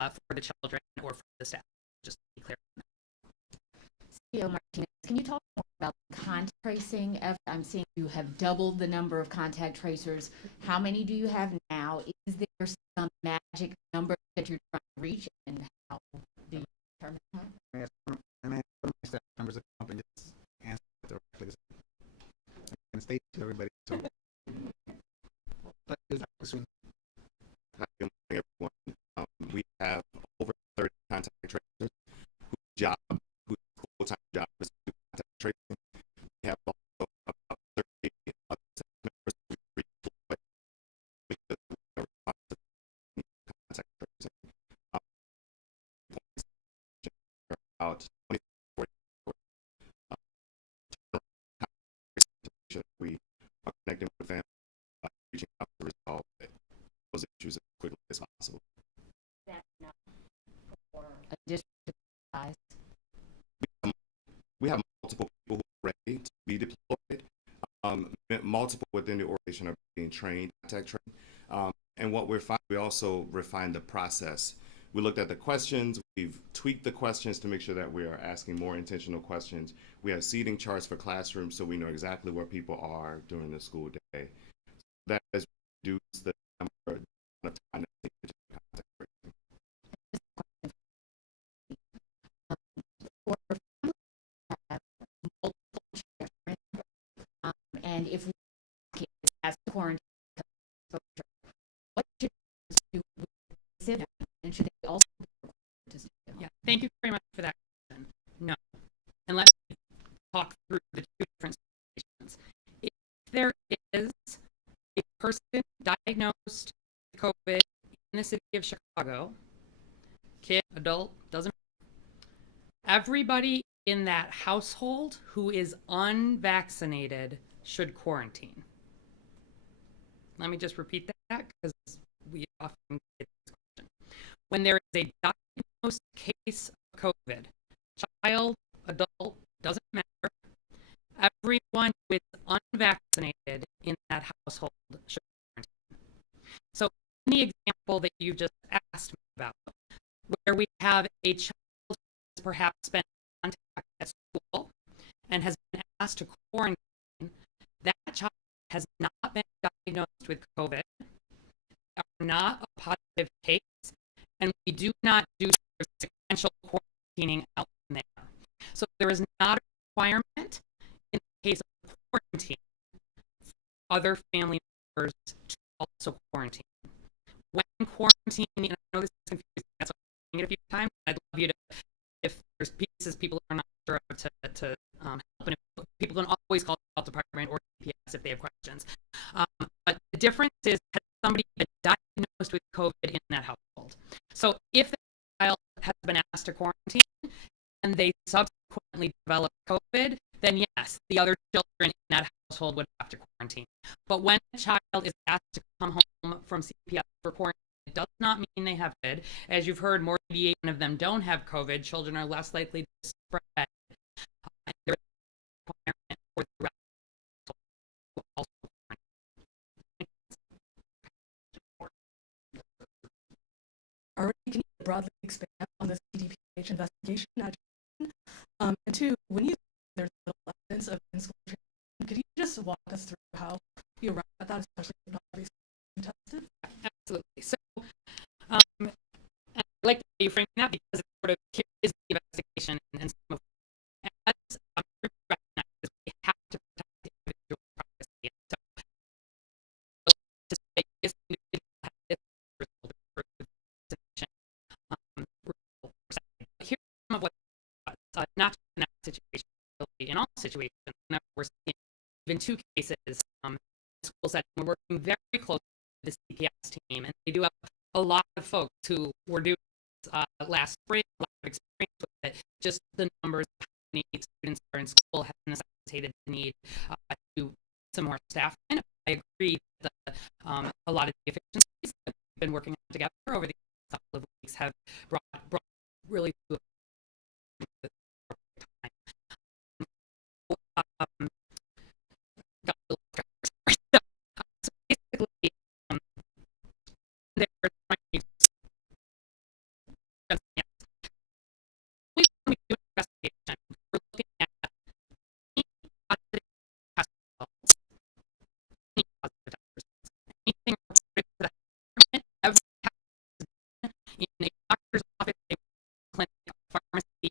for the children or for the staff. Just to be clear. CEO Martinez, can you talk more about contact tracing? I'm seeing you have doubled the number of contact tracers. How many do you have now? Is there some magic number that you're trying to reach, and how do you determine that? And I put my staff members to come up and just answer directly. I can state to everybody. So, Hi, good morning, everyone. We have over 30 contact tracers whose full-time job is to do contact tracing. We have also about 30 other staff members who we redeploy because we are responsible for contact tracing. About 20 to 40 we are connecting with them, reaching out to resolve those issues as quickly as possible. That's enough for a district size. We have multiple people who are ready to be deployed. Multiple within the organization are being trained, contact trained. And what we're finding, we also refined the process. We looked at the questions, we've tweaked the questions to make sure that we are asking more intentional questions. We have seating charts for classrooms so we know exactly where people are during the school day. That has reduced the number of time that they take to contact tracing. And if we as quarantine exposure, what should we do with them, and should they also be required to Yeah, thank you very much for that question. No, and let me talk through the two different situations. If there is a person diagnosed with COVID in the city of Chicago, kid, adult, doesn't matter, everybody in that household who is unvaccinated should quarantine. Let me just repeat that because we often get this question. When there is a diagnosed case of COVID, child, adult, doesn't matter, everyone who is unvaccinated in that that household should quarantine. So in the example that you just asked me about, where we have a child who has perhaps been in contact at school and has been asked to quarantine, that child has not been diagnosed with COVID, are not a positive case, and we do not do sequential quarantining out from there. So there is not a requirement in the case of quarantine for other family members to also quarantine. When quarantining, and I know this is confusing, that's why I'm saying it a few times. I'd love you to, if there's pieces people are not sure of, to help. And people can always call the health department or CPS if they have questions. But the difference is, has somebody been diagnosed with COVID in that household? So if the child has been asked to quarantine and they subsequently develop COVID, then yes, the other children in that household would have to quarantine. But when a child is asked to come home from CPS for quarantine, it does not mean they have COVID. As you've heard, more than 88% of them don't have COVID. Children are less likely to spread. There is a requirement for the rest of the household to also quarantine. Already, can you broadly expand on the CDPH investigation? And two, when you there's little evidence of in-school transmission, could you just walk us through how you arrive at that, especially if not being tested? Absolutely. So, I like the way you frame that, because it sort of here is the investigation and some of as recognizes we have to protect the individual privacy. And so, to say this individual has this result of vaccination, here's some of what not just in that situation, but in all situations. We're seeing even two cases school setting. We're working very closely with the CPS team, and they do have a lot of folks who were doing this last spring, a lot of experience with it. Just the numbers of how many students are in school has necessitated the need to some more staff. And I agree that a lot of the efficiencies that we've been working on together over the couple of weeks have brought really to a time. So basically, there's when we do investigation, we're looking at any positive test results, any positive test results, anything reported to the department, every test in a doctor's office, a clinic, a pharmacy,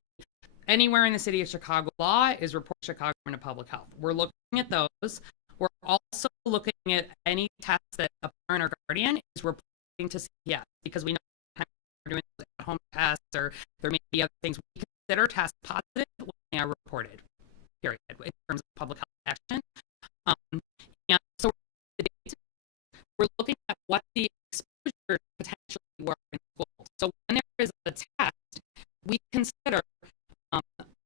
anywhere in the city of Chicago. Law is report to Chicago Department of Public Health. We're looking at those. We're also looking at any tests that a parent or guardian is reporting to CPS, because we know we're doing at-home tests, or there may be other things. We consider tests positive when they are reported, period, in terms of public health action. And so we're looking at what the exposure potentially were in school. So when there is a test, we consider,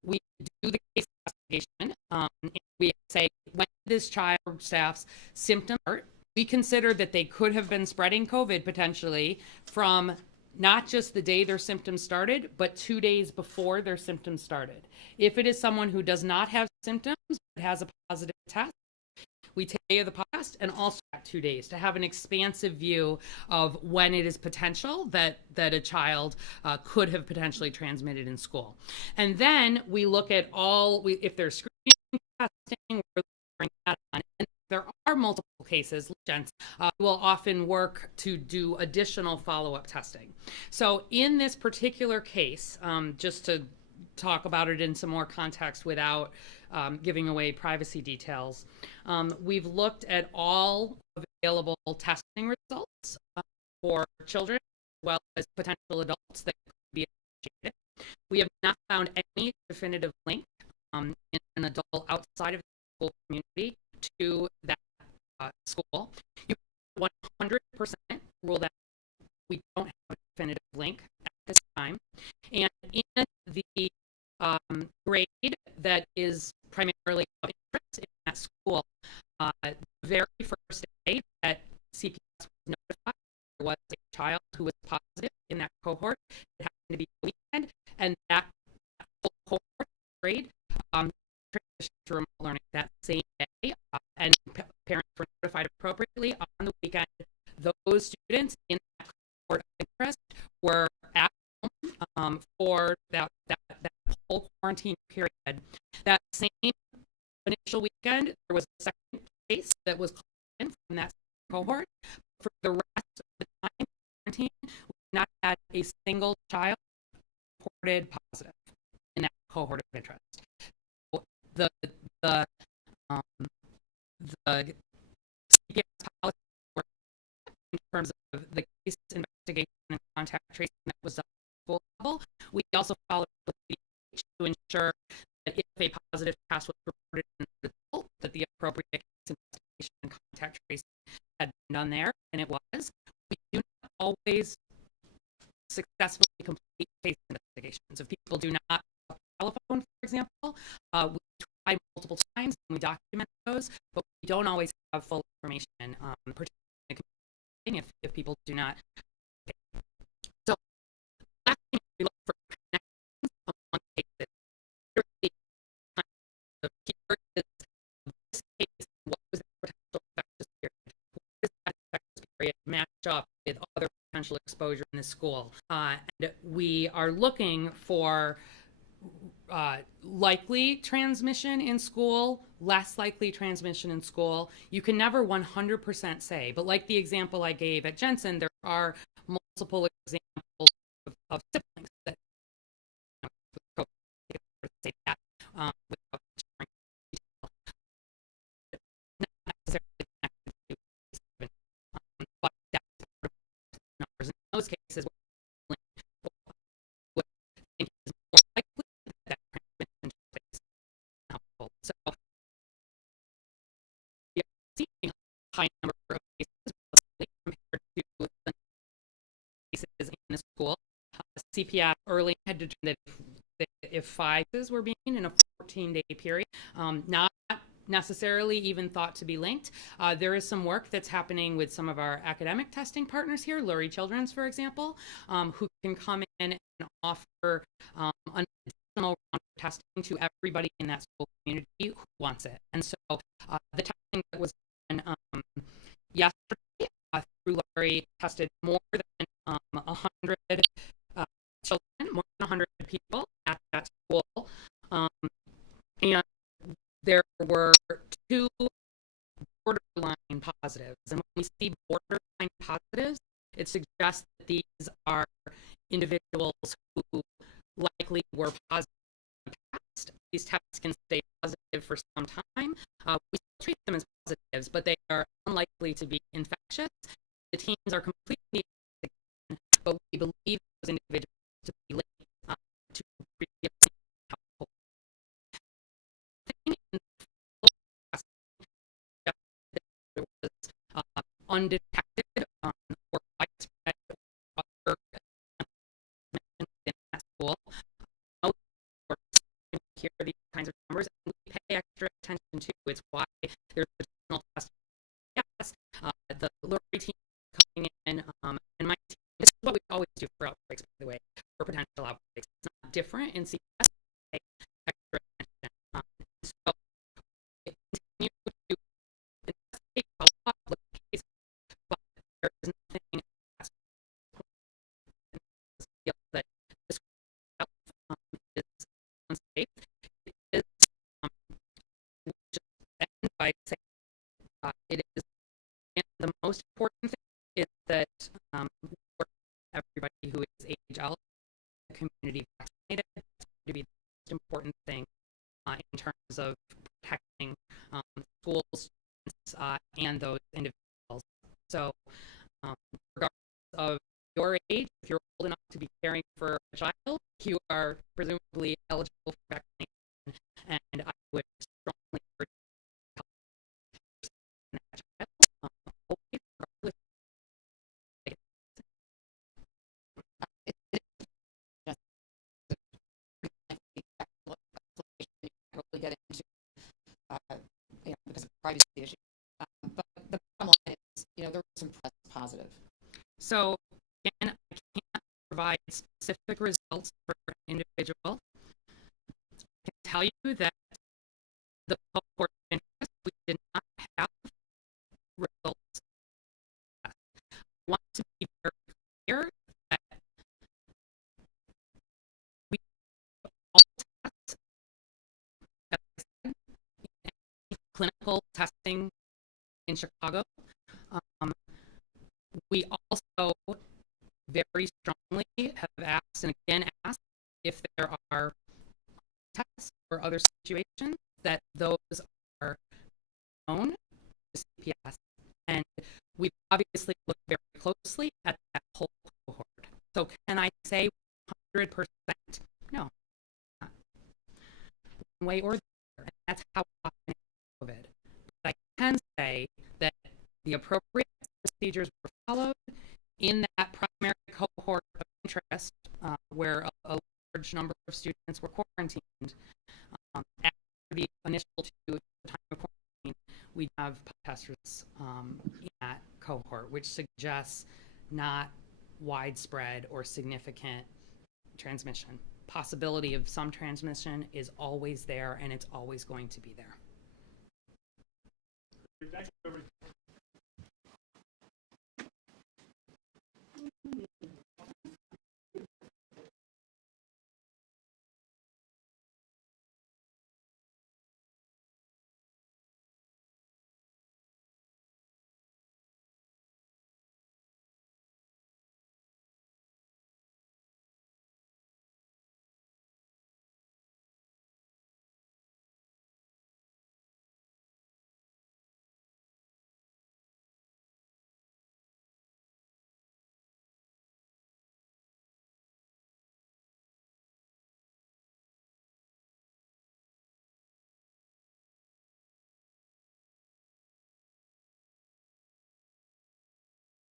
we do the case investigation, and we say, when this child staff's symptoms are, we consider that they could have been spreading COVID potentially from not just the day their symptoms started, but 2 days before their symptoms started. If it is someone who does not have symptoms but has a positive test, we take the test and also 2 days to have an expansive view of when it is potential that a child could have potentially transmitted in school. And then we look at if there's screening testing, we're bring that on. And there are multiple cases, we'll often work to do additional follow-up testing. So in this particular case, just to talk about it in some more context without giving away privacy details, we've looked at all available testing results for children as well as potential adults that could be associated. We have not found any definitive link in an adult outside of school community to that school. You 100% rule that we don't have a definitive link at this time. And in the grade that is primarily of interest in that school, the very first day that CPS was notified, there was a child who was positive in that cohort. It happened to be a weekend, and that whole cohort grade transitioned to remote learning that same day, and parents were notified appropriately on the weekend, those students in that cohort of interest were at home for that whole quarantine period. That same initial weekend, there was a second case that was called in from that cohort. For the rest of the time in quarantine, we have not had a single child reported positive in that cohort of interest. So the CPS policy in terms of the case investigation and contact tracing that was done at the school level, we also followed with the to ensure that if a positive test was reported in the result, that the appropriate case investigation and contact tracing had been done there, and it was. We do not always successfully complete case investigations. If people do not have a telephone, for example, we try multiple times and we document those, but we don't always have full information, particularly if people do not. So, last thing we look for connections among cases. Here is this case, what was the potential infectious period? What does that infectious period match up with other potential exposure in the school? And we are looking for likely transmission in school, less likely transmission in school. You can never 100% say, but like the example I gave at Jensen, there are multiple examples of siblings that say that without sharing detail. Not necessarily connected to but that's numbers. In those cases, what I think is more likely that transmission takes place in household. So we are seeing a high number of cases compared to the cases in the school. CPS early had determined that if 5 cases were being in a 14-day period, not necessarily even thought to be linked. There is some work that's happening with some of our academic testing partners here, Lurie Children's, for example, who can come in and offer an additional round of testing to everybody in that school community who wants it. And so the testing that was done yesterday through Lurie tested more than 100 children, more than 100 people at that school. And there were 2 borderline positives. And when we see borderline positives, it suggests that these are individuals who likely were positive in the past. These tests can stay positive for some time. We still treat them as positives, but they are unlikely to be infectious. The teams are completely infected, but we believe those individuals to be linked to previous household. There was undetected or widespread other in that school. Hear these kinds of numbers, and we pay extra attention to. It's why there's additional testing. Yes, the Lurie team coming in, and my team. This is what we always do for outbreaks, by the way, for potential outbreaks. It's not different in CPS. Pay extra attention. So we continue to investigate a lot of cases, but there is nothing that this is unsafe. It is just end by saying it is, and the most important thing is that everybody who is age eligible, the community vaccinated, is going to be the most important thing in terms of protecting schools, students, and those individuals. So, regardless of your age, if you're old enough to be caring for a child, you are presumably eligible for vaccination, and I would strongly urge that child, hopefully, regardless. Get into, because of privacy issues. But the bottom line is, there was some press positive. So, again, I can't provide specific results for an individual. I can tell you that the cohort of interest, we did not have results in Chicago. We also very strongly have asked and again asked if there are tests or other situations that those are known to CPS. And we've obviously looked very closely at that whole cohort. So can I say 100%? No. Not. One way or the other. And that's how often it's COVID. But I can say that the appropriate procedures were followed in that primary cohort of interest where a large number of students were quarantined. After the initial 2 at the time of quarantine, we have testers in that cohort, which suggests not widespread or significant transmission. Possibility of some transmission is always there, and it's always going to be there. Thanks, everybody.